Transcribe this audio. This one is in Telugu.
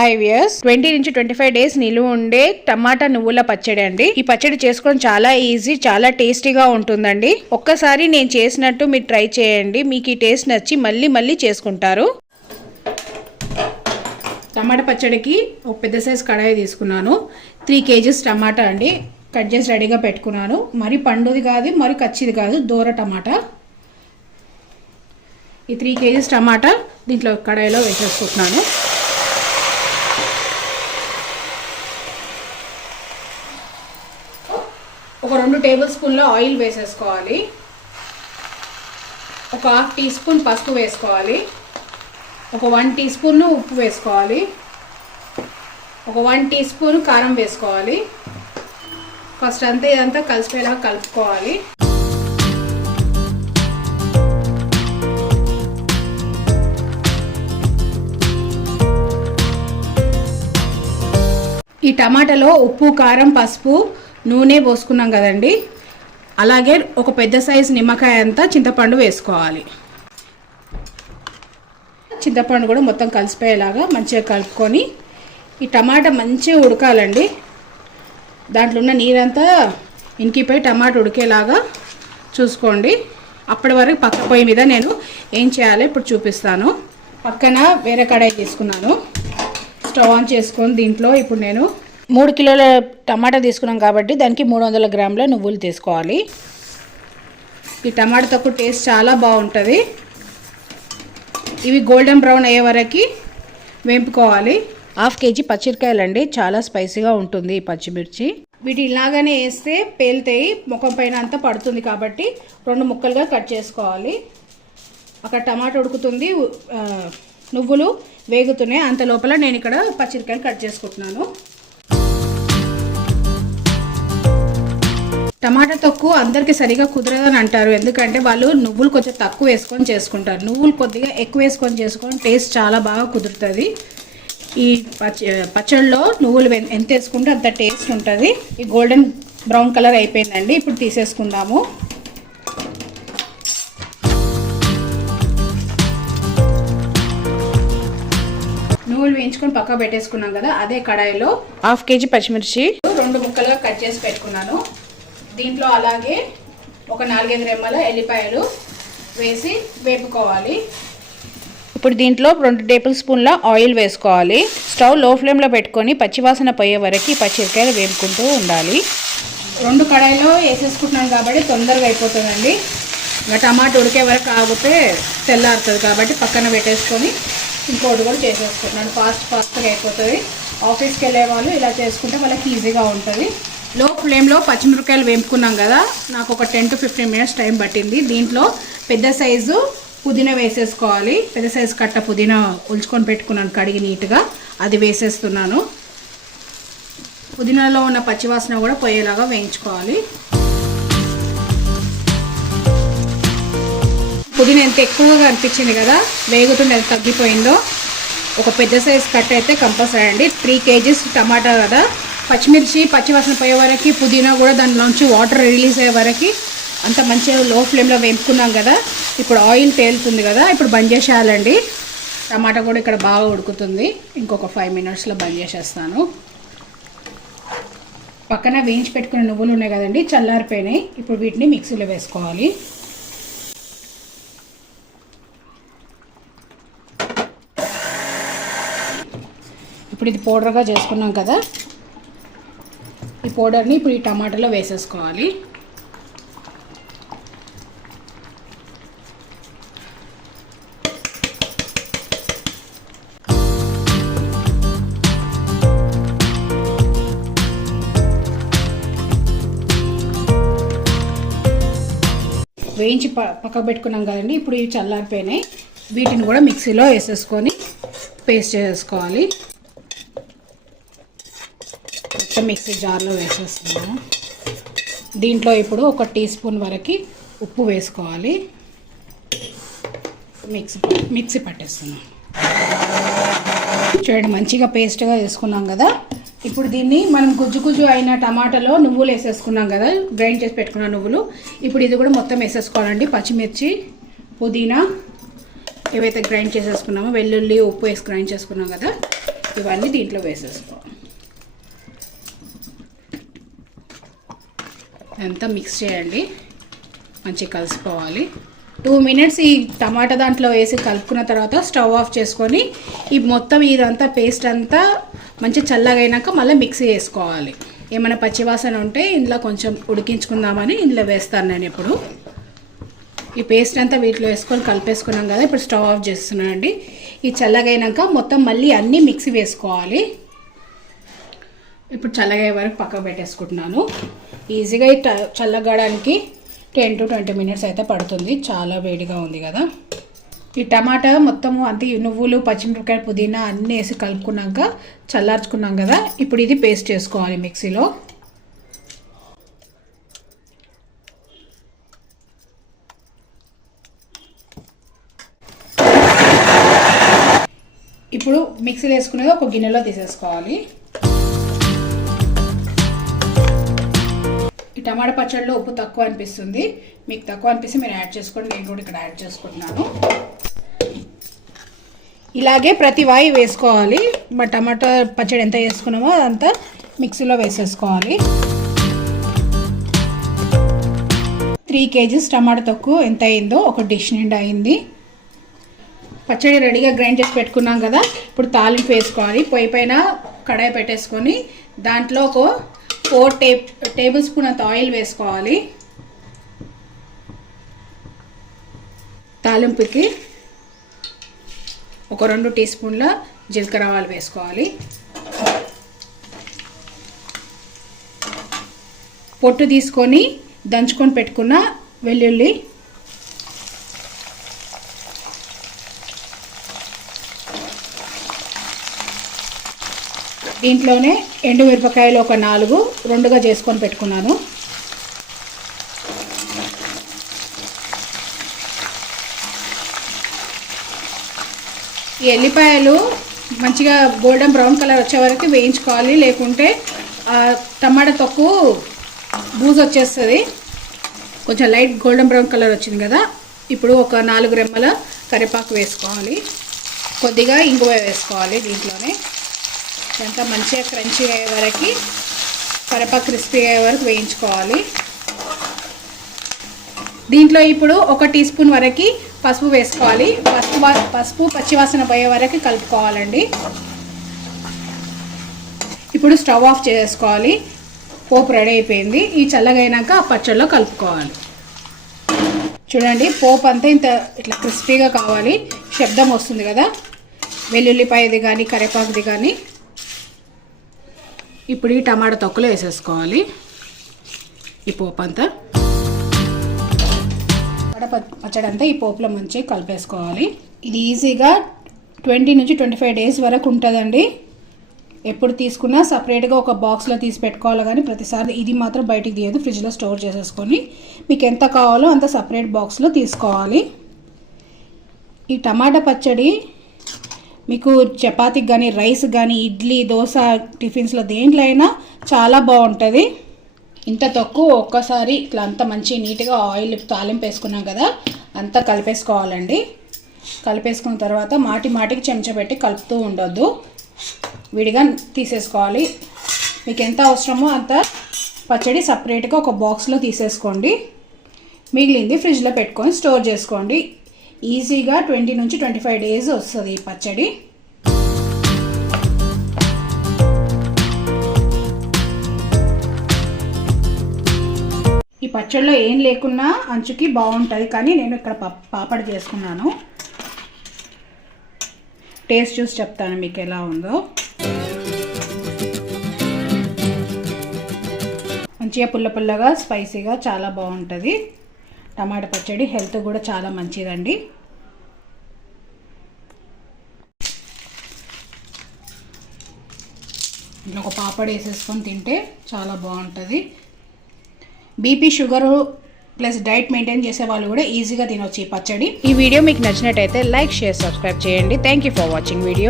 ఫైవ్ ఇయర్స్ ట్వంటీ నుంచి ట్వంటీ ఫైవ్ డేస్ నిలువ ఉండే టమాటా నువ్వుల పచ్చడి అండి. ఈ పచ్చడి చేసుకోవడం చాలా ఈజీ చాలా టేస్టీగా ఉంటుందండి. ఒక్కసారి నేను చేసినట్టు మీరు ట్రై చేయండి. మీకు ఈ టేస్ట్ నచ్చి మళ్ళీ మళ్ళీ చేసుకుంటారు. టమాటా పచ్చడికి ఒక పెద్ద సైజ్ కడాయి తీసుకున్నాను. త్రీ కేజీస్ టమాటా అండి. కట్ చేసి రెడీగా పెట్టుకున్నాను. మరి పండుది కాదు మరి కచ్చిది కాదు దూర టమాటా. ఈ త్రీ కేజీస్ టమాటా దీంట్లో కడాయిలో వేసేసుకుంటున్నాను ఒక రెండు టేబుల్ స్పూన్ల ఆయిల్ వేసేసుకోవాలి. ఒక హాఫ్ టీ స్పూన్ పసుపు వేసుకోవాలి. ఒక వన్ టీ స్పూన్ ఉప్పు వేసుకోవాలి. ఒక వన్ టీ స్పూన్ కారం వేసుకోవాలి. ఫస్ట్ అంతా ఇదంతా కలిసిపోయేలా కలుపుకోవాలి. ఈ టమాటాలో ఉప్పు కారం పసుపు నూనె పోసుకున్నాం కదండి. అలాగే ఒక పెద్ద సైజు నిమ్మకాయ అంతా చింతపండు వేసుకోవాలి. చింతపండు కూడా మొత్తం కలిసిపోయేలాగా మంచిగా కలుపుకొని ఈ టమాటా మంచిగా ఉడకాలండి. దాంట్లో ఉన్న నీరంతా ఇంకిపోయి టమాటా ఉడికేలాగా చూసుకోండి. అప్పటి వరకు పక్క పొయ్యి మీద నేను ఏం చేయాలో ఇప్పుడు చూపిస్తాను. పక్కన వేరే కడాయి తీసుకున్నాను. స్టవ్ ఆన్ చేసుకొని దీంట్లో ఇప్పుడు నేను మూడు కిలోల టమాటా తీసుకున్నాం కాబట్టి దానికి మూడు వందల గ్రాముల నువ్వులు తీసుకోవాలి. ఈ టమాటాతో టేస్ట్ చాలా బాగుంటుంది. ఇవి గోల్డెన్ బ్రౌన్ అయ్యే వరకు వేపుకోవాలి. హాఫ్ కేజీ పచ్చిమిరకాయలు అండి చాలా స్పైసీగా ఉంటుంది ఈ పచ్చిమిర్చి. వీటి ఇలాగనే వేస్తే పేలుతాయి ముఖం పైన అంతా పడుతుంది కాబట్టి రెండు ముక్కలుగా కట్ చేసుకోవాలి. అక్కడ టమాటా ఉడుకుతుంది నువ్వులు వేగుతున్నాయి అంత లోపల నేను ఇక్కడ పచ్చిమిరకాయలు కట్ చేసుకుంటున్నాను. టమాటా తొక్కు అందరికీ సరిగా కుదరదని అంటారు. ఎందుకంటే వాళ్ళు నువ్వులు కొంచెం తక్కువ వేసుకొని చేసుకుంటారు. నువ్వులు కొద్దిగా ఎక్కువ వేసుకొని చేసుకొని టేస్ట్ చాలా బాగా కుదురుతుంది. ఈ పచ్చ పచ్చడిలో నువ్వులు ఎంత వేసుకుంటే అంత టేస్ట్ ఉంటుంది. ఈ గోల్డెన్ బ్రౌన్ కలర్ అయిపోయిందండి. ఇప్పుడు తీసేసుకుందాము. నువ్వులు వేయించుకొని పక్క పెట్టేసుకున్నాం కదా అదే కడాయిలో హాఫ్ కేజీ పచ్చిమిర్చి. రెండు ముక్కలుగా కట్ చేసి పెట్టుకున్నాను. దీంట్లో అలాగే ఒక నాలుగైదు రెమ్మల ఎల్లిపాయలు వేసి వేపుకోవాలి. ఇప్పుడు దీంట్లో రెండు టేబుల్ స్పూన్ల ఆయిల్ వేసుకోవాలి. స్టవ్లో ఫ్లేమ్లో పెట్టుకొని పచ్చివాసన పోయే వరకు ఈ పచ్చిమిరకాయలు వేపుకుంటూ ఉండాలి. రెండు కడాయిలో వేసేసుకుంటున్నాం కాబట్టి తొందరగా అయిపోతుందండి. ఇంకా టమాటా ఉడికే వరకు ఆగితే తెల్లారుతుంది కాబట్టి పక్కన పెట్టేసుకొని ఇంకోటి కూడా చేసేసుకుంటున్నాను. ఫాస్ట్ ఫాస్ట్గా అయిపోతుంది. ఆఫీస్కి వెళ్ళే వాళ్ళు ఇలా చేసుకుంటే వాళ్ళకి ఈజీగా ఉంటుంది. లో ఫ్లేమ్లో పచ్చిమిరపకాయలు వేపుకున్నాం కదా నాకు ఒక ten to fifteen minutes time పట్టింది. దీంట్లో పెద్ద సైజు పుదీనా వేసేసుకోవాలి. పెద్ద సైజు కట్ట పుదీనా ఉల్చుకొని పెట్టుకున్నాను కడిగి నీట్గా. అది వేసేస్తున్నాను. పుదీనాలో ఉన్న పచ్చివాసన కూడా పోయేలాగా వేయించుకోవాలి. పుదీనా ఎంత ఎక్కువగా అనిపించింది కదా వేగుతుండే ఎంత తగ్గిపోయిందో. ఒక పెద్ద సైజు కట్ అయితే కంపల్సరీ అండి. త్రీ కేజీస్ టమాటా కదా పచ్చిమిర్చి పచ్చివాసన పోయే వరకు పుదీనా కూడా దానిలోంచి వాటర్ రిలీజ్ అయ్యే వరకు అంత మంచిగా లో ఫ్లేమ్లో వేపుకున్నాం కదా. ఇప్పుడు ఆయిల్ తేలుతుంది కదా. ఇప్పుడు బంద్ చేసేయాలండి. టమాటా కూడా ఇక్కడ బాగా ఉడుకుతుంది. ఇంకొక ఫైవ్ మినిట్స్లో బంద్ చేసేస్తాను. పక్కన వేయించి పెట్టుకున్న నువ్వులు ఉన్నాయి కదండి చల్లారిపోయినాయి. ఇప్పుడు వీటిని మిక్సీలో వేసుకోవాలి. ఇప్పుడు ఇది పౌడర్గా చేసుకున్నాం కదా. పౌడర్ని ఇప్పుడు ఈ టమాటాలో వేసేసుకోవాలి. వేయించి ప పక్కకు పెట్టుకున్నాం కదండి ఇప్పుడు ఇవి చల్లారిపోయినాయి. వీటిని కూడా మిక్సీలో వేసేసుకొని పేస్ట్ చేసుకోవాలి. మొత్తం మిక్సీ జార్లో వేసేస్తున్నాము దీంట్లో ఇప్పుడు ఒక టీ స్పూన్ వరకు ఉప్పు వేసుకోవాలి. మిక్సీ మిక్సీ పట్టేస్తున్నాం చూడండి మంచిగా పేస్ట్గా వేసుకున్నాం కదా. ఇప్పుడు దీన్ని మనం గుజ్జు గుజ్జు అయిన టమాటాలో నువ్వులు వేసేసుకున్నాం కదా. గ్రైండ్ చేసి పెట్టుకున్న నువ్వులు. ఇప్పుడు ఇది కూడా మొత్తం వేసేసుకోవాలండి. పచ్చిమిర్చి పుదీనా ఏవైతే గ్రైండ్ చేసేసుకున్నామో వెల్లుల్లి ఉప్పు వేసి గ్రైండ్ చేసుకున్నాం కదా. ఇవన్నీ దీంట్లో వేసేసుకోవాలి. అంతా మిక్స్ చేయండి. మంచిగా కలిసిపోవాలి. టూ మినిట్స్ ఈ టమాటా దాంట్లో వేసి కలుపుకున్న తర్వాత స్టవ్ ఆఫ్ చేసుకొని ఈ మొత్తం ఇదంతా పేస్ట్ అంతా మంచి చల్లగా మళ్ళీ మిక్సీ వేసుకోవాలి ఏమైనా పచ్చివాసన ఉంటే ఇందులో కొంచెం ఉడికించుకుందామని ఇందులో వేస్తాను నేను ఇప్పుడు. ఈ పేస్ట్ అంతా వీటిలో వేసుకొని కలిపేసుకున్నాం కదా ఇప్పుడు స్టవ్ ఆఫ్ చేస్తున్నాను అండి ఈ చల్లగా మొత్తం మళ్ళీ అన్నీ మిక్సీ వేసుకోవాలి. ఇప్పుడు చల్లగా వరకు పక్కకు పెట్టేసుకుంటున్నాను. ఈజీగా ఈ చల్లగడానికి టెన్ టు ట్వంటీ మినిట్స్ అయితే పడుతుంది. చాలా వేడిగా ఉంది కదా. ఈ టమాటా మొత్తము అంతే నువ్వులు పచ్చిమిరపకాయ పుదీనా అన్నీ వేసి కలుపుకున్నాక చల్లార్చుకున్నాం కదా. ఇప్పుడు ఇది పేస్ట్ చేసుకోవాలి మిక్సీలో. ఇప్పుడు మిక్సీలో వేసుకునేది ఒక గిన్నెలో తీసేసుకోవాలి. ఈ టమాటా పచ్చడిలో ఉప్పు తక్కువ అనిపిస్తుంది. మీకు తక్కువ అనిపిస్తే మీరు యాడ్ చేసుకోండి. నేను కూడా ఇక్కడ యాడ్ చేసుకుంటున్నాను. ఇలాగే ప్రతి వాయి వేసుకోవాలి. మా టమాటా పచ్చడి ఎంత వేసుకున్నామో అదంతా మిక్సీలో వేసేసుకోవాలి. త్రీ కేజీస్ టమాటా తొక్కు ఎంత అయిందో ఒక డిష్ నిండా అయింది. పచ్చడి రెడీగా గ్రైండ్ చేసి పెట్టుకున్నాం కదా. ఇప్పుడు తాలింపు వేసుకోవాలి. పొయ్యి పైన కడాయి పెట్టేసుకొని దాంట్లో ఒక ఫోర్ టే టేబుల్ స్పూన్ అంత ఆయిల్ వేసుకోవాలి. తాలింపుకి ఒక రెండు టీ స్పూన్ల జీలకర్ర ఆవాలు వేసుకోవాలి. పొట్టు తీసుకొని దంచుకొని పెట్టుకున్న వెల్లుల్లి దీంట్లోనే ఎండు మిరపకాయలు ఒక నాలుగు రెండుగా చేసుకొని పెట్టుకున్నాను. ఈ ఎల్లిపాయలు మంచిగా గోల్డెన్ బ్రౌన్ కలర్ వచ్చే వరకు వేయించుకోవాలి. లేకుంటే టమాటా తొక్కు బూజు వచ్చేస్తుంది. కొంచెం లైట్ గోల్డెన్ బ్రౌన్ కలర్ వచ్చింది కదా. ఇప్పుడు ఒక నాలుగు రెమ్మల కరివేపాకు వేసుకోవాలి. కొద్దిగా ఇంగువ వేసుకోవాలి దీంట్లోనే. ఇదంతా మంచిగా క్రంచీ అయ్యే వరకు కరప క్రిస్పీ అయ్యే వరకు వేయించుకోవాలి. దీంట్లో ఇప్పుడు ఒక టీ స్పూన్ వరకు పసుపు వేసుకోవాలి. పసుపు పసుపు పచ్చివాసన పోయే వరకు కలుపుకోవాలండి. ఇప్పుడు స్టవ్ ఆఫ్ చేసుకోవాలి. పోపు రెడీ అయిపోయింది. ఈ చల్లగైనాక పచ్చళ్ళలో కలుపుకోవాలి. చూడండి పోపు అంతా ఇంత ఇట్లా క్రిస్పీగా కావాలి. శబ్దం వస్తుంది కదా. వెల్లుల్లిపాయది కానీ కరివేపాకుది కానీ ఇప్పుడు ఈ టమాటా తొక్కలు వేసేసుకోవాలి. ఈ పోపు అంతా. పచ్చడి అంతా ఈ పోపులో మంచిగా కలిపేసుకోవాలి. ఇది ఈజీగా ట్వంటీ నుంచి ట్వంటీ ఫైవ్ డేస్ వరకు ఉంటుందండి. ఎప్పుడు తీసుకున్నా సపరేట్గా ఒక బాక్స్లో తీసి పెట్టుకోవాలి కానీ ప్రతిసారి ఇది మాత్రం బయటికి తీయదు ఫ్రిడ్జ్లో స్టోర్ చేసేసుకొని. మీకు ఎంత కావాలో అంత సపరేట్ బాక్స్లో తీసుకోవాలి. ఈ టమాటా పచ్చడి మీకు చపాతీకి కానీ రైస్ కానీ ఇడ్లీ దోశ టిఫిన్స్లో దేంట్లో అయినా చాలా బాగుంటుంది. ఇంత తక్కువ ఒక్కసారి ఇట్లా అంత మంచి నీట్గా ఆయిల్ తాలింపు వేసుకున్నాం కదా అంతా కలిపేసుకోవాలండి. కలిపేసుకున్న తర్వాత మాటి మాటికి చెంచా పెట్టి కలుపుతూ ఉండొద్దు. విడిగా తీసేసుకోవాలి. మీకు ఎంత అవసరమో అంత పచ్చడి సపరేట్గా ఒక బాక్స్లో తీసేసుకోండి. మిగిలింది ఫ్రిడ్జ్లో పెట్టుకొని స్టోర్ చేసుకోండి. ఈజీగా ట్వంటీ నుంచి ట్వంటీ ఫైవ్ డేస్ వస్తుంది ఈ పచ్చడి. ఈ పచ్చడిలో ఏం లేకున్నా అంచుకి బాగుంటుంది కానీ నేను ఇక్కడ పప్ పాపడ చేసుకున్నాను. టేస్ట్ చూసి చెప్తాను మీకు ఎలా ఉందో. మంచిగా పుల్ల పుల్లగా స్పైసీగా చాలా బాగుంటుంది. టమాటా పచ్చడి హెల్త్ కూడా చాలా మంచిదండి. ఒక పాపడ్ వేసేసుకొని తింటే చాలా బాగుంటుంది. BP sugar plus diet maintain చేసే వాళ్ళు కూడా ఈజీగా తినొచ్చు ఈ పచ్చడి. ఈ వీడియో మీకు నచ్చినట్టయితే లైక్ షేర్ సబ్స్క్రైబ్ చేయండి. Thank you for watching video.